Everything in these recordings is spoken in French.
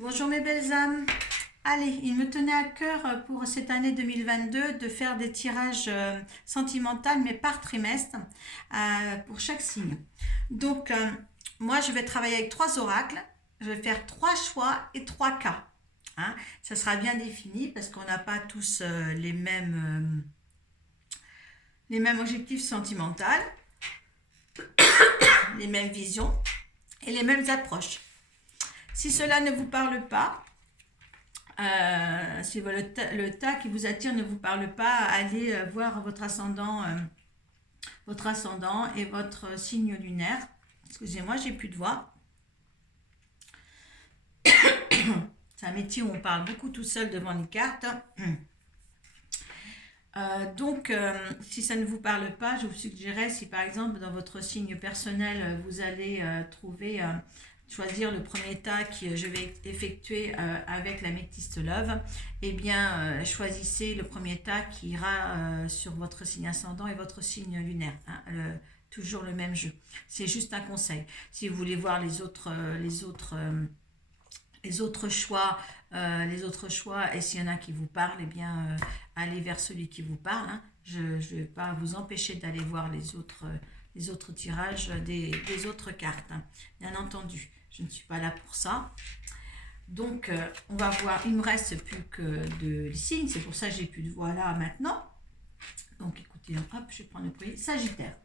Bonjour mes belles âmes. Allez, il me tenait à cœur pour cette année 2022 de faire des tirages sentimentaux, mais par trimestre, pour chaque signe. Donc, moi, je vais travailler avec 3 oracles. Je vais faire 3 choix et 3 cas. Hein. Ça sera bien défini parce qu'on n'a pas tous les mêmes objectifs sentimentaux, les mêmes visions et les mêmes approches. Si cela ne vous parle pas, si le tas qui vous attire ne vous parle pas, allez voir votre ascendant et votre signe lunaire. Excusez-moi, j'ai plus de voix. C'est un métier où on parle beaucoup tout seul devant les cartes. Donc, si ça ne vous parle pas, je vous suggérerais, si par exemple dans votre signe personnel, vous allez choisir le premier tas que je vais effectuer avec la Métiste Love, eh bien, choisissez le premier tas qui ira sur votre signe ascendant et votre signe lunaire. Hein, toujours le même jeu. C'est juste un conseil. Si vous voulez voir les autres choix, et s'il y en a qui vous parlent, eh bien, allez vers celui qui vous parle. Hein. Je ne vais pas vous empêcher d'aller voir les autres tirages des autres cartes. Hein. Bien entendu, je ne suis pas là pour ça. Donc, on va voir, il ne me reste plus que de signes, c'est pour ça que j'ai plus de voix là maintenant. Donc, écoutez, hop, je vais prendre le premier. Sagittaire.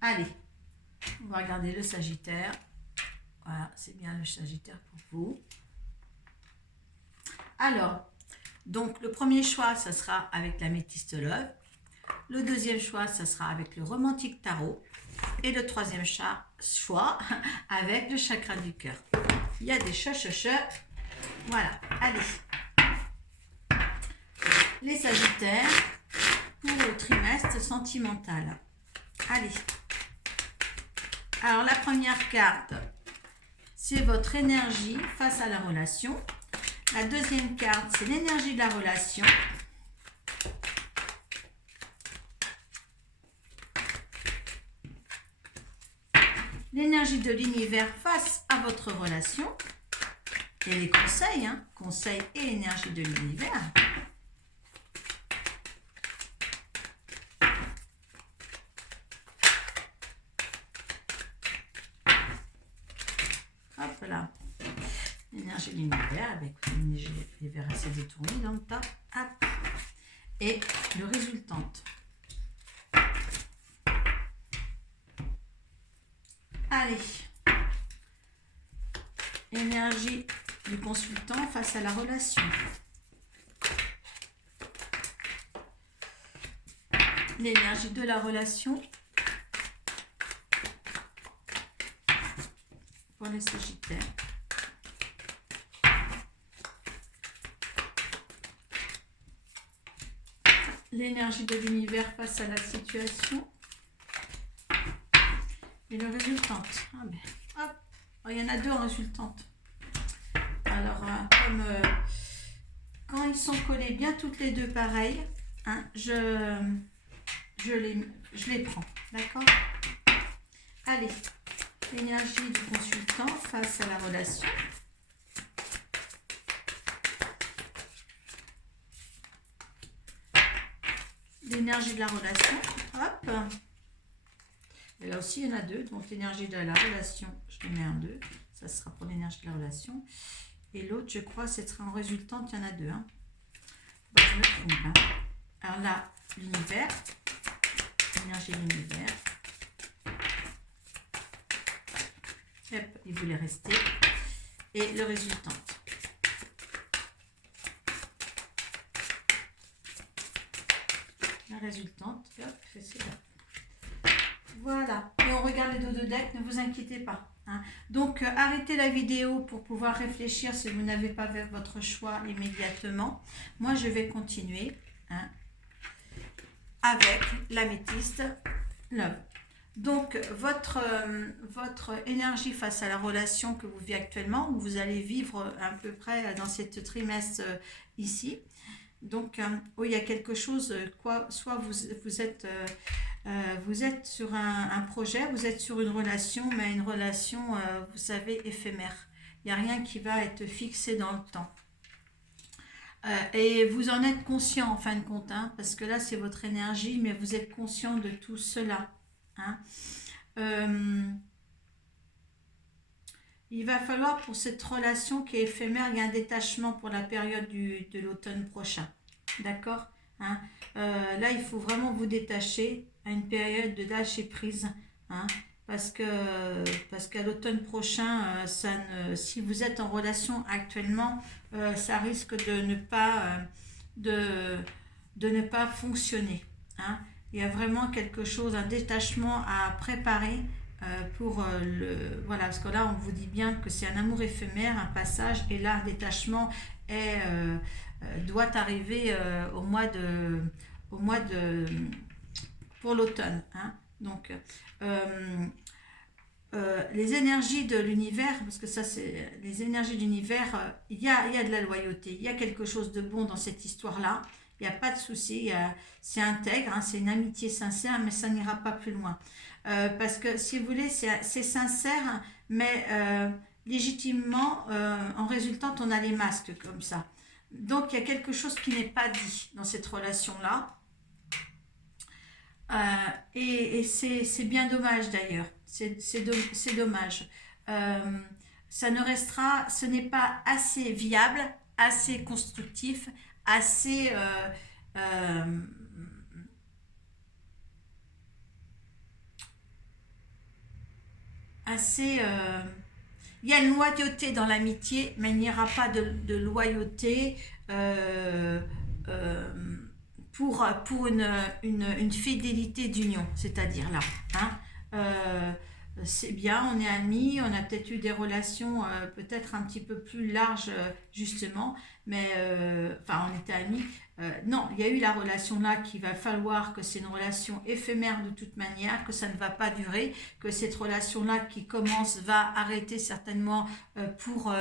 Allez, on va regarder le Sagittaire. Voilà, c'est bien le Sagittaire pour vous. Alors, donc le premier choix, ça sera avec la Métiste Love. Le deuxième choix, ça sera avec le Romantique Tarot. Et le troisième choix, avec le Chakra du Cœur. Il y a des chats. Voilà, allez. Les Sagittaires pour le trimestre sentimental. Allez. Alors, la première carte, c'est votre énergie face à la relation. La deuxième carte, c'est l'énergie de la relation. L'énergie de l'univers face à votre relation. Et les conseils, hein, conseils et énergie de l'univers. Hop là. L'énergie de l'univers avec l'univers assez détourné dans le tas. Hop. Et le résultante. Allez. Énergie du consultant face à la relation. L'énergie de la relation pour les Sagittaires. L'énergie de l'univers face à la situation. Et le résultante. Ah ben, hop. Oh, il y en a deux en résultante. Alors, quand ils sont collés bien toutes les deux pareilles, hein, je les prends. D'accord? Allez. L'énergie du consultant face à la relation. L'énergie de la relation. Hop. Et là aussi, il y en a deux. Donc, l'énergie de la relation, je le mets en 2. Ça sera pour l'énergie de la relation. Et l'autre, je crois, ce sera en résultante, il y en a 2. Hein. Bon, je me trompe. Hein. Alors là, l'univers. L'énergie de l'univers. Hop, il voulait rester. Et le résultante. La résultante, hop, c'est là. Voilà, et on regarde les dos de deck, ne vous inquiétez pas. Hein. Donc, arrêtez la vidéo pour pouvoir réfléchir si vous n'avez pas fait votre choix immédiatement. Moi, je vais continuer avec la Métiste Love. Donc, votre énergie face à la relation que vous vivez actuellement, où vous allez vivre à peu près dans cette trimestre ici. Donc, il y a quelque chose, soit vous êtes sur un projet, vous êtes sur une relation, mais une relation, vous savez, éphémère, Il n'y a rien qui va être fixé dans le temps. Et vous en êtes conscient en fin de compte, hein, parce que là c'est votre énergie, mais vous êtes conscient de tout cela. Hein. Il va falloir pour cette relation qui est éphémère, il y a un détachement pour la période de l'automne prochain. D'accord, hein. Là, il faut vraiment vous détacher à une période de lâcher prise. Hein, parce qu'à l'automne prochain, si vous êtes en relation actuellement, ça risque de ne pas fonctionner. Hein. Il y a vraiment quelque chose, un détachement à préparer voilà, parce que là on vous dit bien que c'est un amour éphémère, un passage, et là un détachement doit arriver au mois de pour l'automne. Hein. Donc les énergies de l'univers, parce que ça c'est les énergies de l'univers, il y a de la loyauté, il y a quelque chose de bon dans cette histoire-là, il n'y a pas de souci, c'est intègre, hein, c'est une amitié sincère, mais ça n'ira pas plus loin. Parce que si vous voulez, c'est sincère, mais légitimement, en résultant, on a les masques comme ça. Donc il y a quelque chose qui n'est pas dit dans cette relation-là. Et c'est bien dommage d'ailleurs. C'est dommage. Euh, Ça ne restera, ce n'est pas assez viable, assez constructif, assez euh, assez. Il y a une loyauté dans l'amitié, mais il n'y aura pas de loyauté euh, euh, pour une fidélité d'union, c'est-à-dire là. Hein. Euh, c'est bien, on est amis, on a peut-être eu des relations peut-être un petit peu plus larges justement, mais enfin on était amis. Non, il y a eu la relation là qu'il va falloir que c'est une relation éphémère de toute manière, que ça ne va pas durer, que cette relation-là qui commence va arrêter certainement pour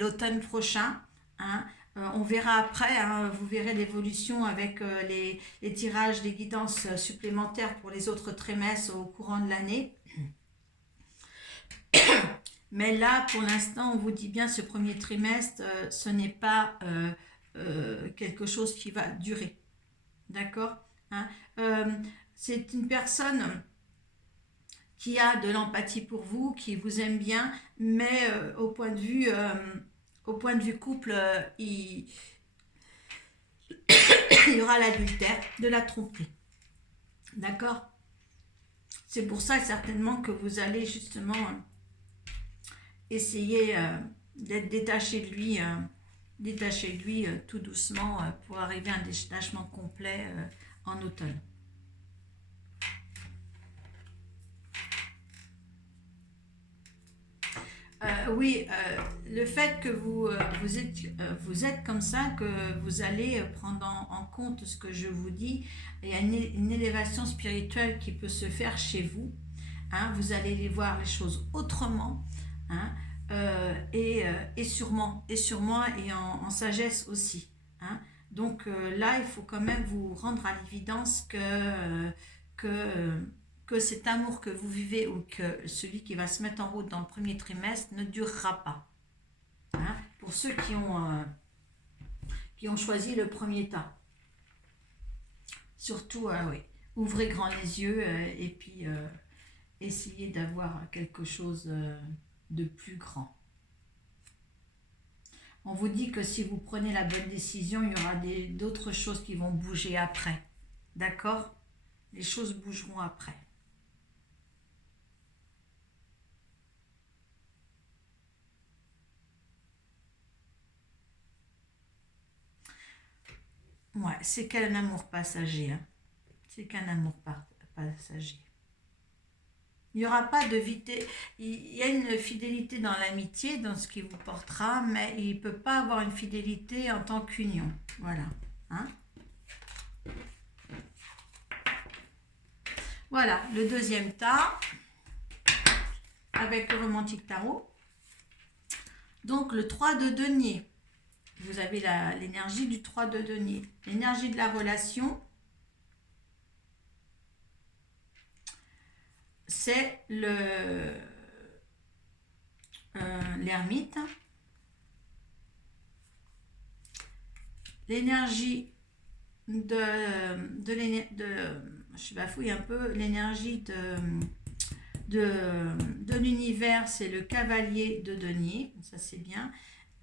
l'automne prochain. Hein. On verra après, hein, vous verrez l'évolution avec les tirages, les guidances supplémentaires pour les autres trimestres au courant de l'année. Mais là, pour l'instant, on vous dit bien, ce premier trimestre, ce n'est pas quelque chose qui va durer. D'accord, hein. euh, C'est une personne qui a de l'empathie pour vous, qui vous aime bien, mais au point de vue couple, il y aura l'adultère, de la tromperie. D'accord. C'est pour ça certainement que vous allez justement essayer d'être détaché de lui tout doucement pour arriver à un détachement complet en automne. Oui, le fait que vous êtes comme ça, que vous allez prendre en compte ce que je vous dis, il y a une élévation spirituelle qui peut se faire chez vous. Hein, vous allez les voir les choses autrement. Hein, et sûrement et en sagesse aussi. Hein. Donc là, il faut quand même vous rendre à l'évidence que que cet amour que vous vivez ou que celui qui va se mettre en route dans le premier trimestre ne durera pas. Hein, pour ceux qui ont choisi le premier tas. Surtout, oui, ouvrez grand les yeux et puis essayez d'avoir quelque chose de plus grand. On vous dit que si vous prenez la bonne décision, il y aura d'autres choses qui vont bouger après. D'accord? Les choses bougeront après. Ouais, c'est qu'un amour passager. Hein. C'est qu'un amour passager. Il n'y aura pas de vitesse. Il y a une fidélité dans l'amitié, dans ce qui vous portera, mais il ne peut pas avoir une fidélité en tant qu'union. Voilà. Hein. Voilà, le deuxième tas, avec le romantique tarot. Donc, le 3 de denier. Vous avez l'énergie du 3 de denier. L'énergie de la relation. C'est l'ermite. L'énergie je bafouille un peu, l'énergie de l'univers, c'est le cavalier de denier, ça c'est bien.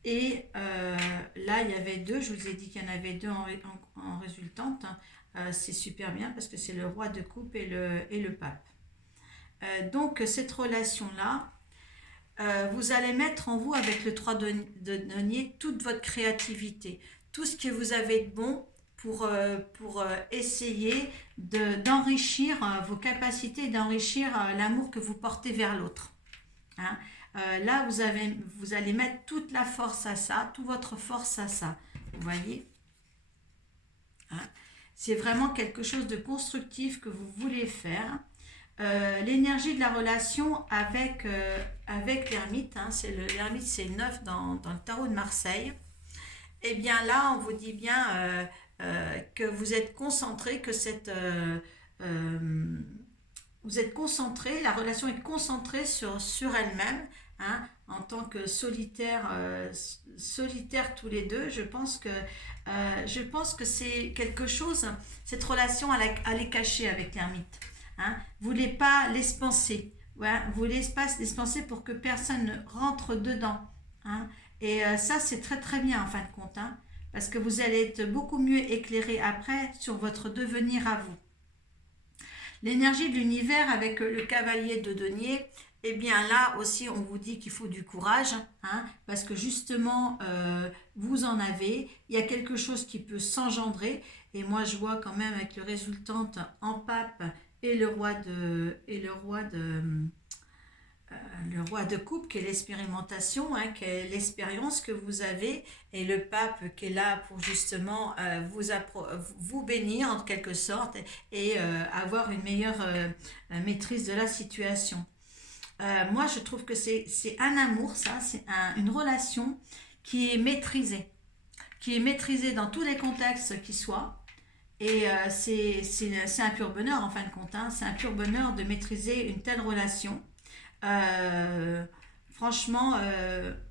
Et là, il y avait deux, je vous ai dit qu'il y en avait deux en résultante. C'est super bien parce que c'est le roi de coupe et le pape. Donc, cette relation-là, vous allez mettre en vous, avec le 3 de denier, toute votre créativité, tout ce que vous avez de bon pour essayer d'enrichir vos capacités, d'enrichir l'amour que vous portez vers l'autre. Hein. Là, vous allez mettre toute la force à ça, toute votre force à ça. Vous voyez, hein. C'est vraiment quelque chose de constructif que vous voulez faire. L'énergie de la relation avec l'ermite, hein, l'ermite c'est 9 dans le tarot de Marseille. Et bien là, on vous dit bien que vous êtes concentré, que vous êtes concentré, la relation est concentrée sur elle-même, hein, en tant que solitaire tous les deux. Je pense que c'est quelque chose, cette relation à les cacher avec l'ermite. Hein. Vous ne voulez pas l'espancer, ouais, vous voulez pas l'espancer pour que personne ne rentre dedans. Hein. Et ça, c'est très très bien en fin de compte, hein, parce que vous allez être beaucoup mieux éclairé après sur votre devenir à vous. L'énergie de l'univers avec le cavalier de denier, eh bien là aussi on vous dit qu'il faut du courage, hein, parce que justement vous en avez, il y a quelque chose qui peut s'engendrer, et moi je vois quand même avec le résultante en pape et le roi de coupe, qui est l'expérimentation, hein, qui est l'expérience que vous avez, et le pape qui est là pour justement vous bénir en quelque sorte, et avoir une meilleure maîtrise de la situation. Moi je trouve que c'est un amour, ça, c'est une relation qui est maîtrisée dans tous les contextes qui soient. Et c'est un pur bonheur en fin de compte, hein. C'est un pur bonheur de maîtriser une telle relation. Euh, Franchement,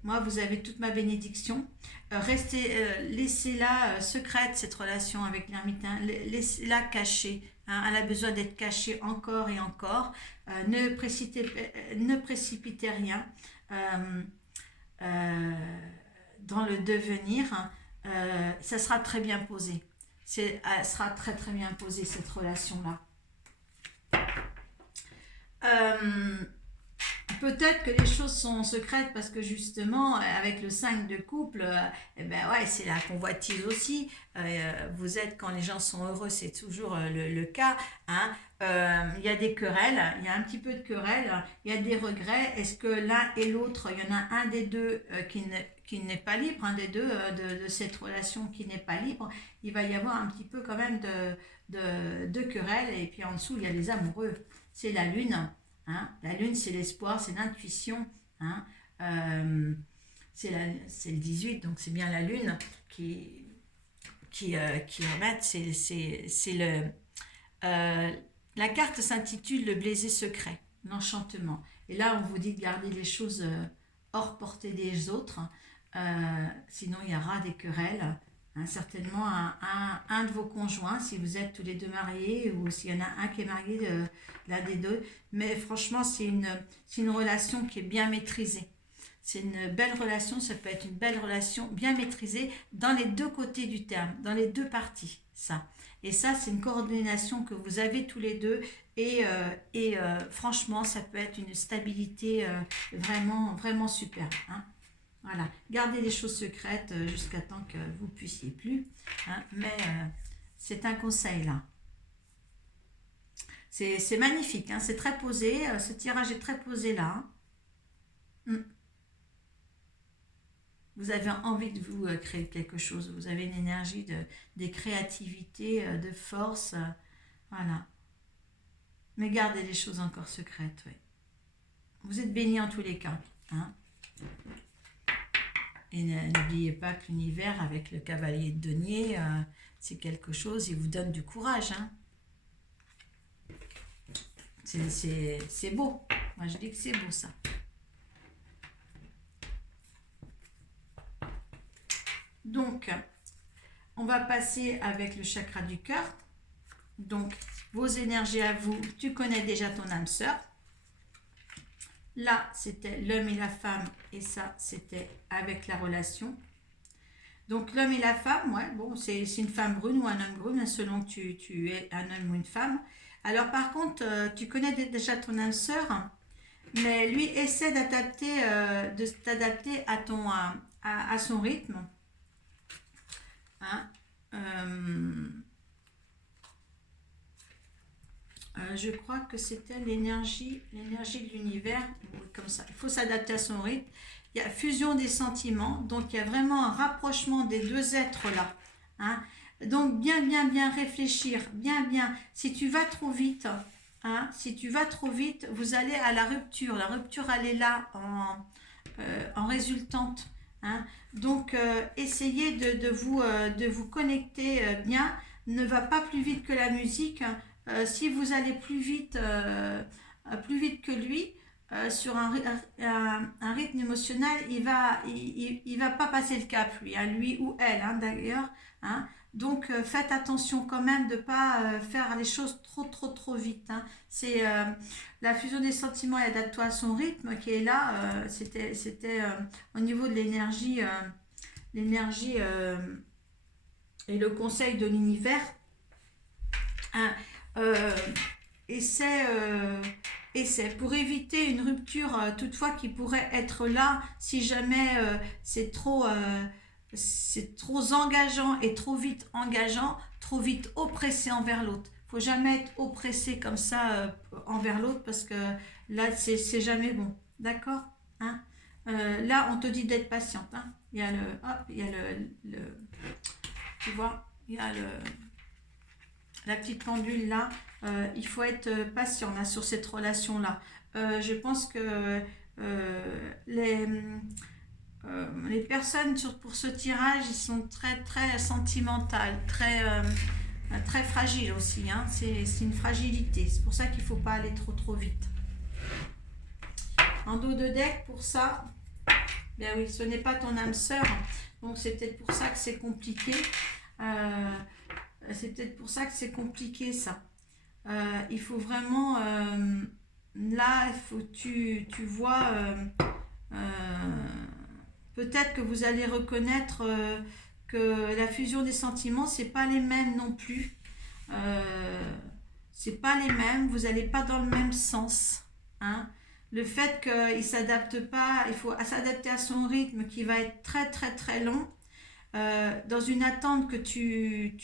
moi, vous avez toute ma bénédiction. Laissez-la secrète, cette relation avec l'ermite. Hein. Laissez-la cachée. Hein. Elle a besoin d'être cachée encore et encore. Ne précipitez rien euh, euh, dans le devenir. Hein. Ça sera très bien posé. Elle sera très très bien posée, cette relation-là. Euh, Peut-être que les choses sont secrètes parce que justement, avec le 5 de couple, eh ben ouais, c'est la convoitise aussi. Vous êtes, quand les gens sont heureux, c'est toujours le cas. Hein. Il y a des querelles, il y a un petit peu de querelles, il y a des regrets. Est-ce que l'un et l'autre, il y en a un des deux qui n'est pas libre, un des deux de cette relation qui n'est pas libre, il va y avoir un petit peu quand même de querelles. Et puis en dessous, il y a les amoureux. C'est la lune. Hein. La lune, c'est l'espoir, c'est l'intuition. Hein. C'est le 18, donc c'est bien la lune qui remet. La carte s'intitule Le baiser secret, l'enchantement. Et là, on vous dit de garder les choses hors portée des autres, sinon il y aura des querelles. Hein, certainement un de vos conjoints, si vous êtes tous les deux mariés, ou s'il y en a un qui est marié, l'un des deux. Mais franchement, c'est une relation qui est bien maîtrisée. C'est une belle relation, ça peut être une belle relation bien maîtrisée dans les deux côtés du terme, dans les deux parties. Ça. Et ça, c'est une coordination que vous avez tous les deux. Et franchement, ça peut être une stabilité vraiment, vraiment super. Hein. Voilà, gardez les choses secrètes jusqu'à temps que vous puissiez plus. Hein, mais c'est un conseil là. C'est magnifique, hein, c'est très posé. Ce tirage est très posé là. Hein. Vous avez envie de vous créer quelque chose. Vous avez une énergie de créativité, de force. Voilà. Mais gardez les choses encore secrètes. Oui. Vous êtes bénis en tous les cas. Hein. Et n'oubliez pas que l'univers, avec le cavalier de denier, c'est quelque chose, il vous donne du courage. Hein. C'est beau. Moi, je dis que c'est beau, ça. Donc, on va passer avec le chakra du cœur. Donc, vos énergies à vous, tu connais déjà ton âme sœur. Là, c'était l'homme et la femme, et ça, c'était avec la relation. Donc, l'homme et la femme, ouais, bon, c'est une femme brune ou un homme brune, selon que tu es un homme ou une femme. Alors, par contre, tu connais déjà ton âme sœur, mais lui essaie de t'adapter à son rythme. Hein. Je crois que c'était l'énergie de l'univers, comme ça. Il faut s'adapter à son rythme. Il y a fusion des sentiments, donc il y a vraiment un rapprochement des deux êtres là. Hein. Donc bien réfléchir, bien. Si tu vas trop vite, si tu vas trop vite, vous allez à la rupture. La rupture, elle est là en résultante. Hein. Donc essayez de vous connecter bien. Ne va pas plus vite que la musique. Si vous allez plus vite que lui, sur un rythme émotionnel, il va pas passer le cap, lui ou elle, d'ailleurs. Hein. Donc, faites attention quand même de ne pas faire les choses trop vite. Hein. C'est la fusion des sentiments et adapte-toi à son rythme qui est là. C'était au niveau de l'énergie, et le conseil de l'univers. Hein. Essaie pour éviter une rupture toutefois qui pourrait être là si jamais c'est trop engageant et trop vite oppressé envers l'autre. Faut jamais être oppressé comme ça envers l'autre parce que là c'est jamais bon, d'accord. Hein. Là on te dit d'être patiente. Hein. Il y a tu vois, il y a la petite pendule là, il faut être patient là, sur cette relation là. Je pense que les personnes pour ce tirage, ils sont très sentimentales, très fragiles aussi. Hein. C'est une fragilité, c'est pour ça qu'il ne faut pas aller trop vite. En dos de deck, pour ça, bien oui, ce n'est pas ton âme sœur, donc c'est peut-être pour ça que c'est compliqué. C'est peut-être pour ça que c'est compliqué ça. Il faut vraiment là il faut tu vois peut-être que vous allez reconnaître que la fusion des sentiments c'est pas les mêmes non plus. C'est pas les mêmes, vous n'allez pas dans le même sens. Hein. Le fait qu'il s'adapte pas, il faut s'adapter à son rythme qui va être très long. Dans une attente que tu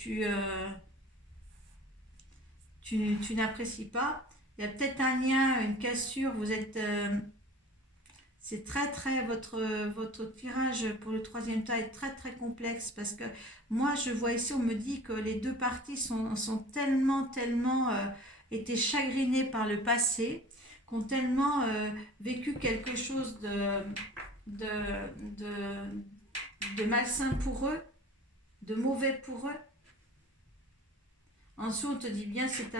n'apprécies pas, il y a peut-être un lien, une cassure, vous êtes c'est votre tirage pour le troisième tas est très complexe parce que moi je vois ici, on me dit que les deux parties sont tellement été chagrinées par le passé, qu'ont tellement vécu quelque chose de malsain pour eux, de mauvais pour eux. Ensuite, on te dit bien, c'est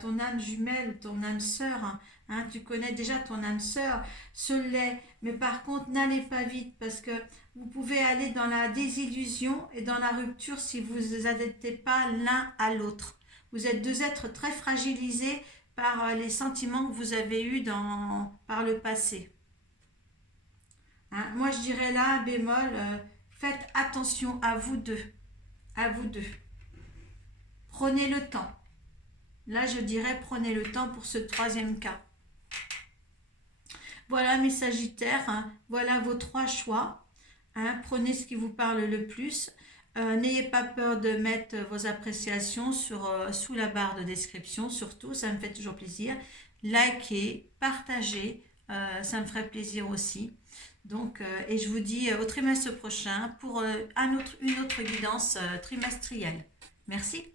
ton âme jumelle ou ton âme sœur. Hein, tu connais déjà ton âme sœur, ce l'est. Mais par contre, n'allez pas vite parce que vous pouvez aller dans la désillusion et dans la rupture si vous ne vous adaptez pas l'un à l'autre. Vous êtes deux êtres très fragilisés par les sentiments que vous avez eus par le passé. Hein, moi, je dirais là, bémol, faites attention à vous deux. À vous deux. Prenez le temps. Là, je dirais prenez le temps pour ce troisième cas. Voilà mes Sagittaires, hein. Voilà vos trois choix. Hein. Prenez ce qui vous parle le plus. N'ayez pas peur de mettre vos appréciations sous la barre de description. Surtout, ça me fait toujours plaisir. Likez, partagez, ça me ferait plaisir aussi. Donc, et je vous dis au trimestre prochain pour une autre guidance trimestrielle. Merci.